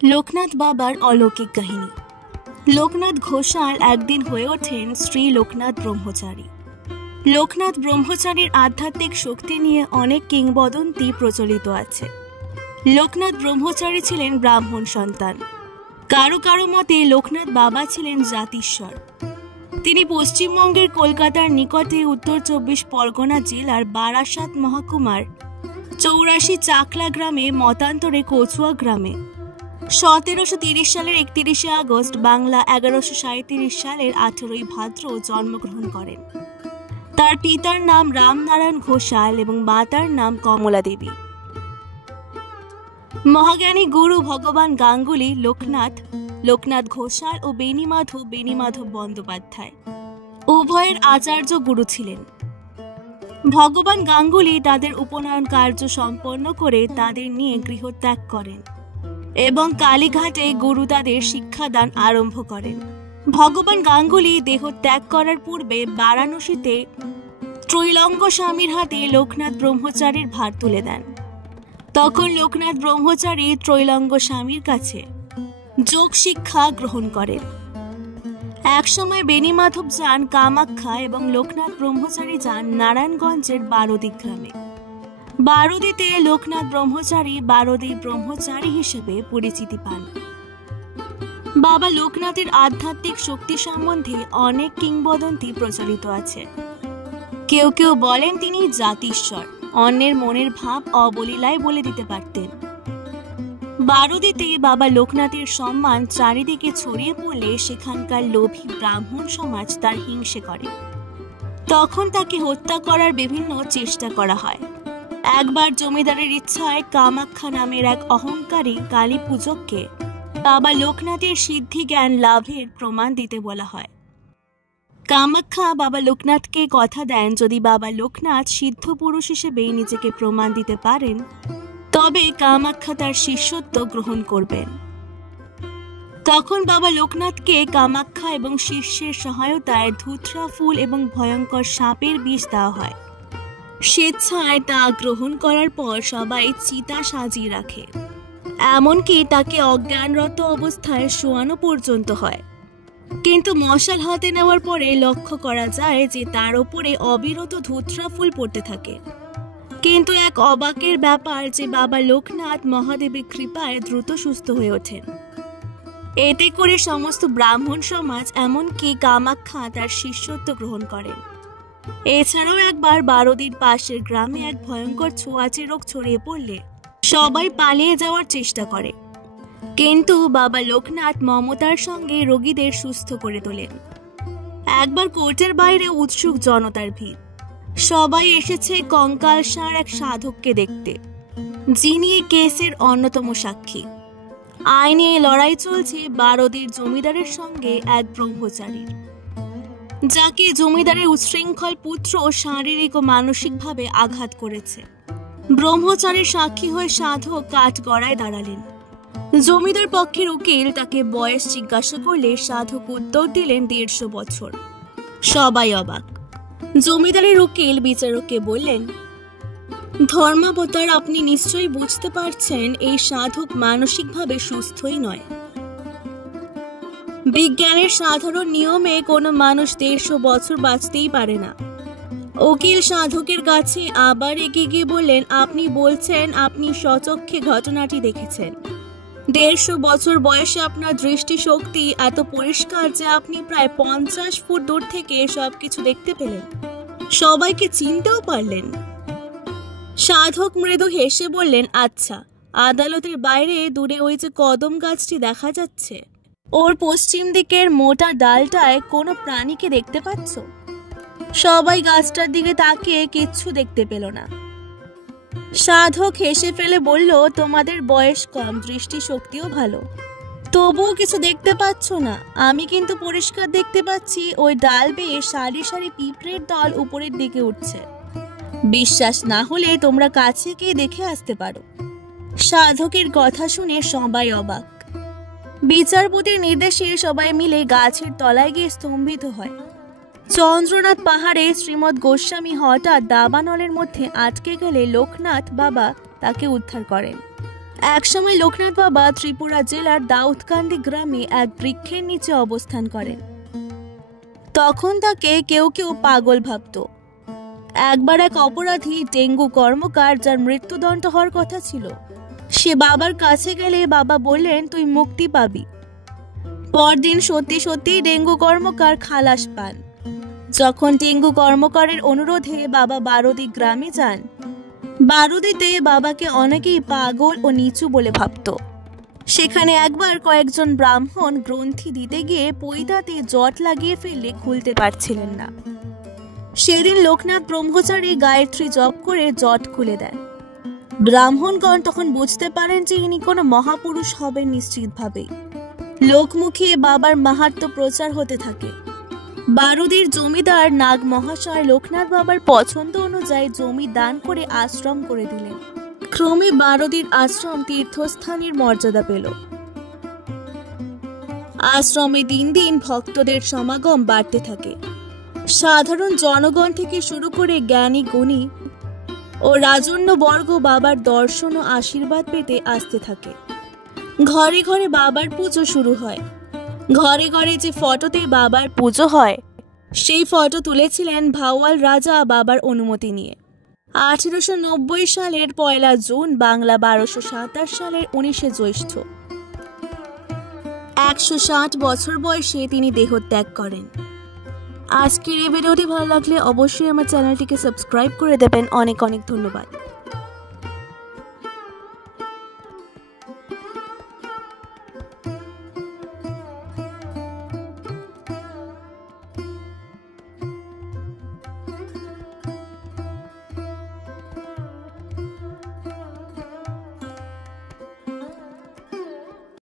लोकनाथ बाबार अलौकिक कहिनी। लोकनाथ घोषाल एकदिन हये ओठेन श्री लोकनाथ ब्रह्मचारी। लोकनाथ ब्रह्मचारीर आध्यात्मिक शक्ति निये अनेक किंबदंती प्रचलित आछे। लोकनाथ ब्रह्मचारी छिलेन ब्राह्मण सन्तान। कारो कारो मते लोकनाथ बाबा छिलेन जातीश्वर। तिनि पश्चिमबंगेर कलकातार निकटे उत्तर 24 परगना जिलार बारासात महकुमार 84 चाकला ग्रामे मतान्तरे कचुआ ग्रामे 1730 सालेर 31 আগস্ট बांगला 1137 सालेर 18 भाद्र जन्मग्रहण करें। तार पितार नाम रामनारायण घोषाल एवं मातार नाम कमला देवी। महाज्ञानी गुरु भगवान गांगुली लोकनाथ घोषाल और बेनीमाधव बंदोपाध्याय उभयेर आचार्य गुरु छिलेन। भगवान गांगुली तादेर उपनयन कार्य सम्पन्न करे तादेर निये गृहत्याग करें एवं कालीघाटे गुरु तादेर शिक्षादान आरम्भ करें। भगवान गांगुली देह त्याग करार पूर्वे बाराणसीते त्रैलंग स्वामीर हाथे लोकनाथ ब्रह्मचारीर भार तुले देन। तखन लोकनाथ ब्रह्मचारी त्रैलंग स्वामीर काछे योग शिक्षा ग्रहण करें। एक समय बेनीमाधव जान कामाख्या एवं लोकनाथ ब्रह्मचारी जान नारायणगंजेर बारोदी ग्रामे। बारोदीते लोकनाथ ब्रह्मचारी बारोदी ब्रह्मचारी हिसेबे परिचिति पान। बाबा लोकनाथेर आध्यात्मिक शक्ति सम्बन्धे अनेक किंबदंती प्रचलित आछे। केउ केउ बोलेन तिनि जातीश्वर, अन्येर मनेर भाव अबलीलाय बोले दिते पारतेन। बारोदीते बाबा लोकनाथेर सम्मान चारिदिके छड़िये पड़ले सेखानकार लोभी ब्राह्मण समाज तार हिंसे करे। तखन ताके हत्या करार विभिन्न चेष्टा करा हय। एकबार जमीदारेर इच्छाय कामाख्या नामेर एक अहंकारी काली पूजकके बाबा लोकनाथेर सिद्धि ज्ञान लाभेर प्रमाण दिते बोला हय। कामाख्या बाबा लोकनाथके कथा देन यदि बाबा लोकनाथ सिद्ध पुरुष हिसेबे निजेके प्रमाण दिते पारेन तबे कामाख्या तार शिष्यत्व ग्रहण करबेन। तखन बाबा लोकनाथके कामाख्या एवं शिष्येर सहायताय धूतरा फुल एवं भयंकर सापेर विष देওয়া হয়। स्वेच्छाय ता ग्रहण करार पर सबाई चिता साजिए राखे, एमनकि ताके अज्ञानरत अवस्थाय शोयानो पर्यन्त हय। किन्तु मशाल हाते नेওয়ার परे लक्ष्य करा जाय जे तार उपरे अविरत धूतरा फुल पड़ते थाके। किन्तु एक अबाकेर ब्यापार जे बाबा लोकनाथ महादेवेर कृपाय द्रुत सुस्थ हये ओठेन। एते करे समस्त ब्राह्मण समाज एमनकि कामाख्या तार शिष्यत्व ग्रहण करें। एछाड़ाओ एकबार बारोदीर पाशेर ग्रामे एक भयंकर छोआछे रोग छड़िये पड़ले सबाई पालिये जाওয়ার चेष्टा करे। किन्तु बाबा लोकनाथ ममतार संगे रोगीदेर सुस्थ करे তোলেন। एकबार कोर्टेर बाइरे उत्सुक जनतार भीड़। सबाई एसेছে कंकालसार एक साधकके देखते যিনি এই কেসের অন্যতম সাক্ষী। আইনে লড়াই চলছে বারোদীর জমিদারের সঙ্গে এক ব্রহ্মচারীর, যাকে জমিদারের উচ্ছৃঙ্খল পুত্র শারীরিক ও মানসিক ভাবে আঘাত করেছে। ব্রহ্মচারীর সাক্ষী হয়ে সাধক কাঠগড়ায় দাঁড়ালেন। জমিদার পক্ষের উকিল তাকে বয়স জিজ্ঞাসা করলে সাধক উত্তর দিলেন 150 বছর। সবাই অবাক। জমিদারের উকিল বিচারককে বললেন, ধর্মাবতার, আপনি নিশ্চয়ই বুঝতে পারছেন এই সাধক মানসিকভাবে সুস্থই নয়। বিজ্ঞানের সাধারণ নিয়মে কোনো মানুষ 150 বছর বাঁচতেই পারে না। উকিল সাধকের কাছে আবার এগিয়ে গিয়ে বললেন, আপনি বলছেন আপনি স্বচক্ষে ঘটনাটি দেখেছেন। 150 বছর বয়সে আপনার দৃষ্টিশক্তি এত পরিষ্কার যে আপনি প্রায় 50 ফুট দূর থেকে সবকিছু দেখতে পেলেন, সবাইকে চিনতেও পারলেন। সাধক মৃদু হেসে বললেন, আচ্ছা, আদালতের বাইরে দূরে ওই যে কদম গাছটি দেখা যাচ্ছে, ওর পশ্চিম দিকের মোটা ডালটায় কোনো প্রাণীকে দেখতে পাচ্ছ? সবাই গাছটার দিকে তাকিয়ে কিচ্ছু দেখতে পেল না। সাধক হেসে ফেলে বলল, তোমাদের বয়স কম, দৃষ্টিশক্তিও ভালো, তবুও কিছু দেখতে পাচ্ছ না। আমি কিন্তু পরিষ্কার দেখতে পাচ্ছি ওই ডাল বেয়ে সারি সারি পিঁপড়ের দল উপরের দিকে উঠছে। বিশ্বাস না হলে তোমরা কাছে গিয়ে দেখে আসতে পারো। সাধকের কথা শুনে সবাই অবাক। বিচারপতির নির্দেশে সবাই মিলে গাছের তলায় গিয়ে স্তম্ভিত হয়। চন্দ্রনাথ পাহাড়ে শ্রীমৎ গোস্বামী হঠাৎ দাবানলের মধ্যে আটকে গেলে লোকনাথ বাবা তাকে উদ্ধার করেন। একসময় লোকনাথ বাবা ত্রিপুরা জেলার দাউদকান্দি গ্রামে এক বৃক্ষের নিচে অবস্থান করেন। তখন তাকে কেউ কেউ পাগল ভাবত। একবার এক অপরাধী ডেঙ্গু কর্মকার, যার মৃত্যুদণ্ড হওয়ার কথা ছিল, সে বাবার কাছে গেলে বাবা বললেন, তুই মুক্তি পাবি। পরদিন সত্যি সত্যি ডেঙ্গু কর্মকার খালাস পান। যখন ডেঙ্গু কর্মকারের অনুরোধে বাবা বারোদি গ্রামে যান, বারোদিতে বাবাকে অনেকেই পাগল ও নিচু বলে ভাবত। সেখানে একবার কয়েকজন ব্রাহ্মণ গ্রন্থি দিতে গিয়ে পৈতাতে জট লাগিয়ে ফেললে খুলতে পারছিলেন না। সেদিন লোকনাথ ব্রহ্মচারী গায়ত্রী জপ করে জট খুলে দেন। ব্রাহ্মণগণ তখন বুঝতে পারেন যে ইনি কোনো মহাপুরুষ হবেন নিশ্চিতভাবেই। লোকমুখে বাবার মাহাত্ম্য প্রচার হতে থাকে। বারুদির জমিদার নাগ মহাশয় লোকনাথ বাবার পছন্দ অনুযায়ী জমি দান করে আশ্রম করে দিলেন। ক্রমে বারুদির আশ্রম তীর্থস্থানের মর্যাদা পেল। আশ্রমে দিন দিন ভক্তদের সমাগম বাড়তে থাকে। সাধারণ জনগণ থেকে শুরু করে জ্ঞানী গুণী ও রাজন্য বর্গ বাবার দর্শন ও আশীর্বাদ পেতে আসতে থাকে। ঘরে ঘরে বাবার পুজো শুরু হয়। ঘরে ঘরে যে ফটোতে বাবার পুজো হয়, সেই ফটো তুলেছিলেন ভাওয়াল রাজা বাবার অনুমতি নিয়ে। 1890 সালের 1 জুন বাংলা 1227 সালের 19 জ্যৈষ্ঠ 160 বছর বয়সে তিনি দেহত্যাগ করেন। আজকের এই ভিডিওটি ভালো লাগলে অবশ্যই আমার চ্যানেলটিকে সাবস্ক্রাইব করে দেবেন। অনেক অনেক ধন্যবাদ।